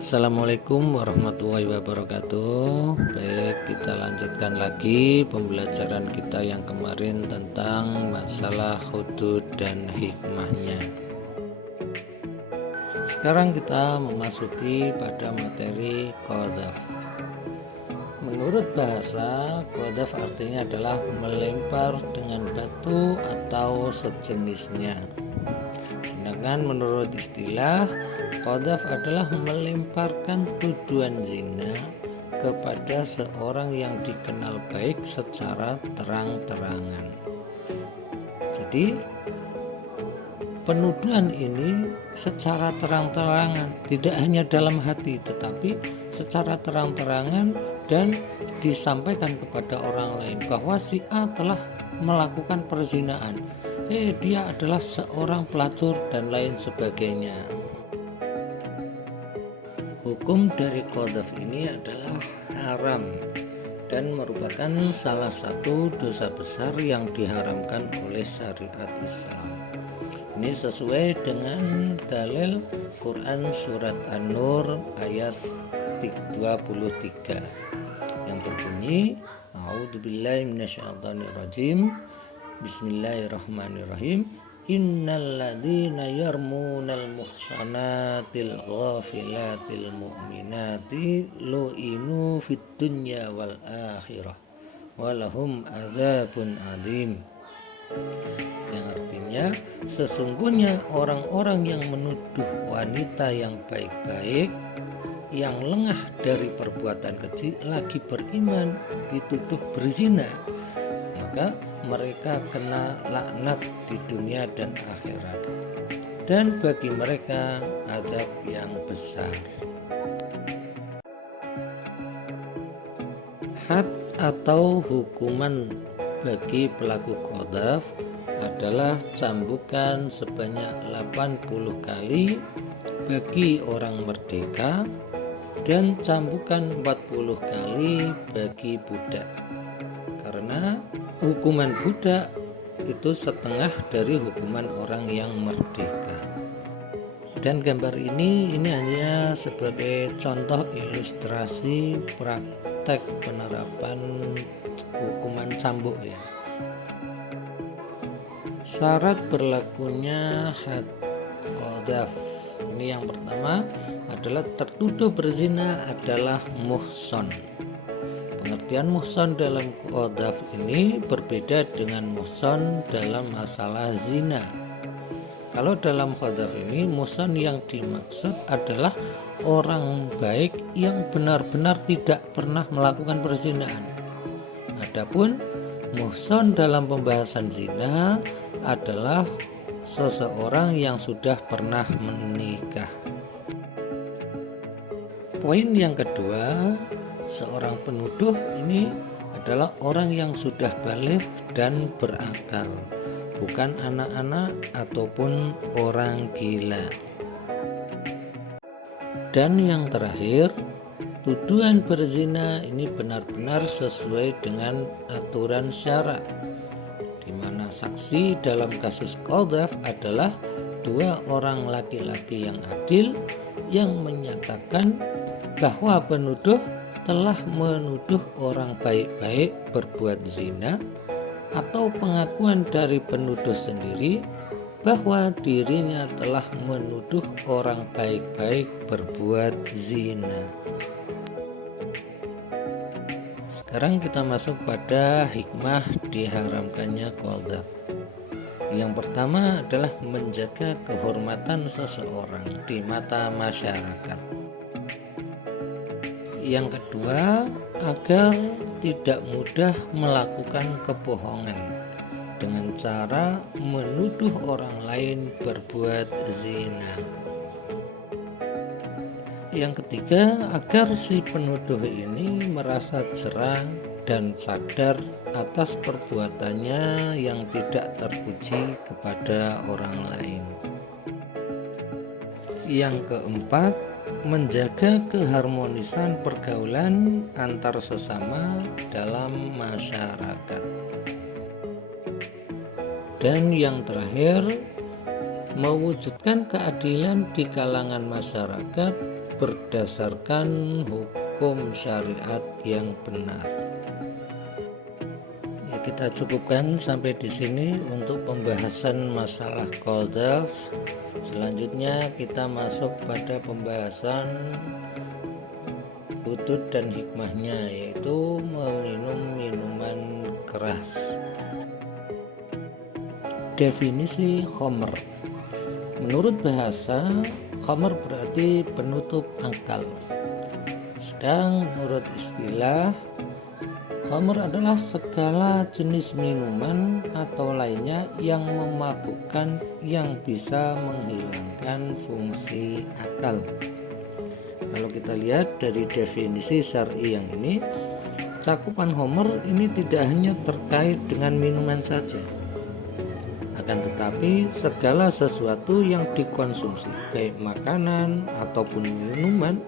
Assalamualaikum warahmatullahi wabarakatuh. Baik, kita lanjutkan lagi pembelajaran kita yang kemarin tentang masalah hudud dan hikmahnya. Sekarang kita memasuki pada materi qadhaf. Menurut bahasa, qadhaf artinya adalah melempar dengan batu atau sejenisnya. Sedangkan menurut istilah, qadhaf adalah melemparkan tuduhan zina kepada seorang yang dikenal baik secara terang-terangan. Jadi penuduhan ini secara terang-terangan, tidak hanya dalam hati tetapi secara terang-terangan dan disampaikan kepada orang lain bahwa si A telah melakukan perzinaan. Dia adalah seorang pelacur dan lain sebagainya. Hukum dari qadhaf ini adalah haram dan merupakan salah satu dosa besar yang diharamkan oleh syariat Islam. Ini sesuai dengan dalil Quran surat An-Nur ayat 23 yang berbunyi, A'udzubillahi minasyaitonirrajim. Bismillahirrahmanirrahim. Innal ladzina yarmunal muhsanatil ghafilatil mu'minati lu'inu fid dunya wal akhirah walahum adzabun adzim. Yang artinya, sesungguhnya orang-orang yang menuduh wanita yang baik-baik, yang lengah dari perbuatan keji, lagi beriman, dituduh berzina, maka mereka kena laknat di dunia dan akhirat, dan bagi mereka azab yang besar. Had atau hukuman bagi pelaku qadhaf adalah cambukan sebanyak 80 kali bagi orang merdeka dan cambukan 40 kali bagi budak. Karena hukuman budak itu setengah dari hukuman orang yang merdeka. Dan gambar ini hanya sebagai contoh ilustrasi praktek penerapan hukuman cambuk ya. Syarat berlakunya had qadhaf. Ini yang pertama adalah tertuduh berzina adalah muhson. Pengertian muhson dalam qadhaf ini berbeda dengan muhson dalam masalah zina. Kalau dalam qadhaf ini, muhson yang dimaksud adalah orang baik yang benar-benar tidak pernah melakukan perzinaan. Adapun muhson dalam pembahasan zina adalah seseorang yang sudah pernah menikah. Poin yang kedua, seorang penuduh ini adalah orang yang sudah baligh dan berakal, bukan anak-anak ataupun orang gila. Dan yang terakhir, tuduhan berzina ini benar-benar sesuai dengan aturan syara, di mana saksi dalam kasus qadhaf adalah dua orang laki-laki yang adil yang menyatakan bahwa penuduh telah menuduh orang baik-baik berbuat zina, atau pengakuan dari penuduh sendiri bahwa dirinya telah menuduh orang baik-baik berbuat zina. Sekarang kita masuk pada hikmah diharamkannya qadhaf. Yang pertama adalah menjaga kehormatan seseorang di mata masyarakat. Yang kedua, agar tidak mudah melakukan kebohongan dengan cara menuduh orang lain berbuat zina. Yang ketiga, agar si penuduh ini merasa jerah dan sadar atas perbuatannya yang tidak terpuji kepada orang lain. Yang keempat, menjaga keharmonisan pergaulan antar sesama dalam masyarakat. Dan yang terakhir, mewujudkan keadilan di kalangan masyarakat berdasarkan hukum syariat yang benar. Ya, kita cukupkan sampai di sini untuk pembahasan masalah qadzaf. Selanjutnya kita masuk pada pembahasan hudud dan hikmahnya, yaitu meminum minuman keras. Definisi khamr. Menurut bahasa, khamr berarti penutup akal. Sedang menurut istilah, khamr adalah segala jenis minuman atau lainnya yang memabukkan yang bisa menghilangkan fungsi akal. Kalau kita lihat dari definisi syar'i yang ini, cakupan khamr ini tidak hanya terkait dengan minuman saja, akan tetapi segala sesuatu yang dikonsumsi, baik makanan ataupun minuman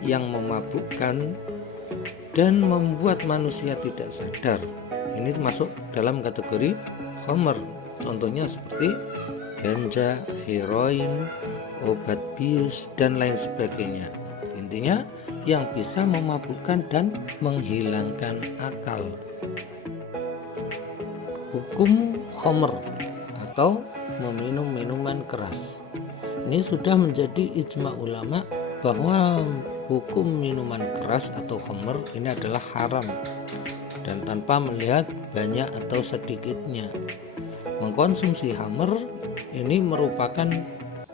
yang memabukkan dan membuat manusia tidak sadar, ini masuk dalam kategori khamr. Contohnya seperti ganja, heroin, obat bius, dan lain sebagainya. Intinya yang bisa memabukkan dan menghilangkan akal. Hukum khamr atau meminum minuman keras, ini sudah menjadi ijma ulama bahwa hukum minuman keras atau khamr ini adalah haram, dan tanpa melihat banyak atau sedikitnya. Mengkonsumsi khamr ini merupakan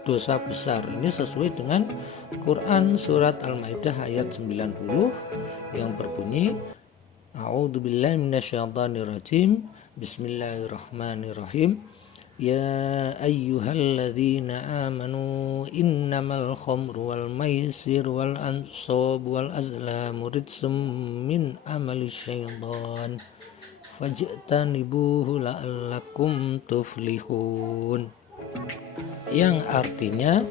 dosa besar. Ini sesuai dengan Quran surat Al-Maidah ayat 90 yang berbunyi, A'udzubillahi minasyaitonirrajim, Bismillahirrahmanirrahim. Ya ayyuhalladzina amanu innamal khamru wal maisir wal ansab wal azlamu rijsum min amali syaitan fajtanibuhu la'allakum tuflihun. Yang artinya,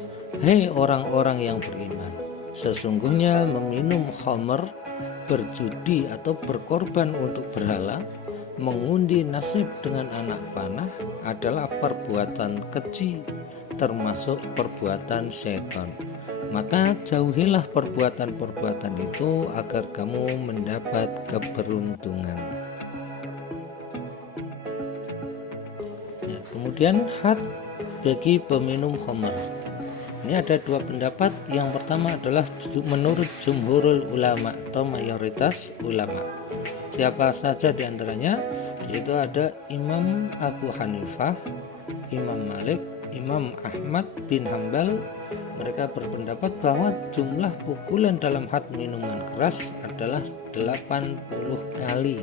hei orang-orang yang beriman, sesungguhnya meminum khamr, berjudi atau berkorban untuk berhala, mengundi nasib dengan anak panah adalah perbuatan keji, termasuk perbuatan syaitan. Maka jauhilah perbuatan-perbuatan itu agar kamu mendapat keberuntungan. Ya, kemudian had bagi peminum khamr. Ini ada dua pendapat. Yang pertama adalah menurut jumhurul ulama atau mayoritas ulama. Siapa saja diantaranya? Di situ ada Imam Abu Hanifah, Imam Malik, Imam Ahmad bin Hambal. Mereka berpendapat bahwa jumlah pukulan dalam had minuman keras adalah 80 kali,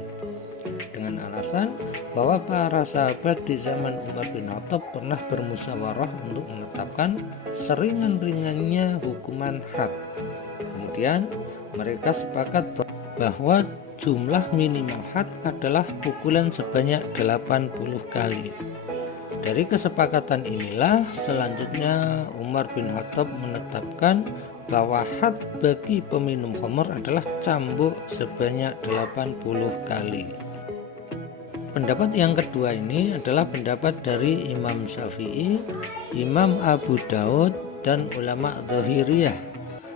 dengan alasan bahwa para sahabat di zaman Umar bin Khattab pernah bermusyawarah untuk menetapkan seringan-ringannya hukuman had. Kemudian mereka sepakat bahwa jumlah minimal had adalah pukulan sebanyak 80 kali. Dari kesepakatan inilah selanjutnya Umar bin Khattab menetapkan bahwa had bagi peminum khamr adalah cambuk sebanyak 80 kali. Pendapat yang kedua ini adalah pendapat dari Imam Syafi'i, Imam Abu Daud, dan ulama Zahiriyah.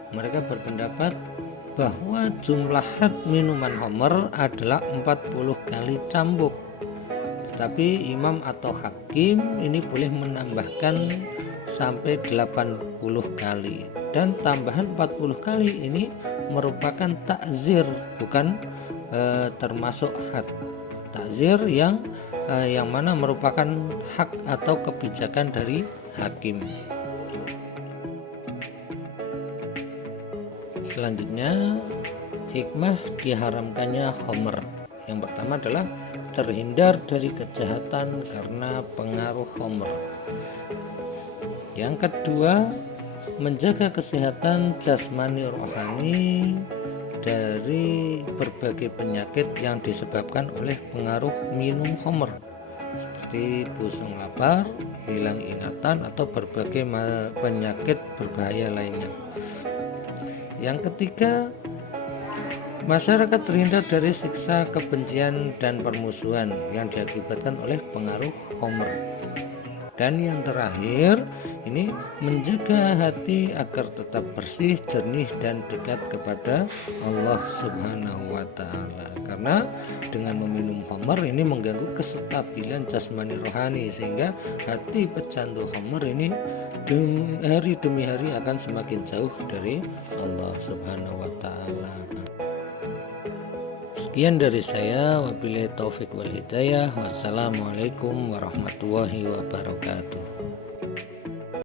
Mereka berpendapat bahwa jumlah had minuman khamr adalah 40 kali cambuk. Tetapi imam atau hakim ini boleh menambahkan sampai 80 kali. Dan tambahan 40 kali ini merupakan takzir, bukan termasuk had. Takzir yang mana merupakan hak atau kebijakan dari hakim. Selanjutnya, hikmah diharamkannya khamr. Yang pertama adalah terhindar dari kejahatan karena pengaruh khamr. Yang kedua, menjaga kesehatan jasmani rohani dari berbagai penyakit yang disebabkan oleh pengaruh minum khamr, seperti busung lapar, hilang ingatan, atau berbagai penyakit berbahaya lainnya. Yang ketiga, masyarakat terhindar dari siksa kebencian dan permusuhan yang diakibatkan oleh pengaruh khamr. Dan yang terakhir, ini menjaga hati agar tetap bersih, jernih dan dekat kepada Allah Subhanahu wa taala. Karena dengan meminum khamr ini mengganggu kestabilan jasmani rohani, sehingga hati pecandu khamr ini hari demi hari akan semakin jauh dari Allah Subhanahu wa taala. Sekian dari saya, wabillahi taufik wal hidayah. Wassalamualaikum warahmatullahi wabarakatuh.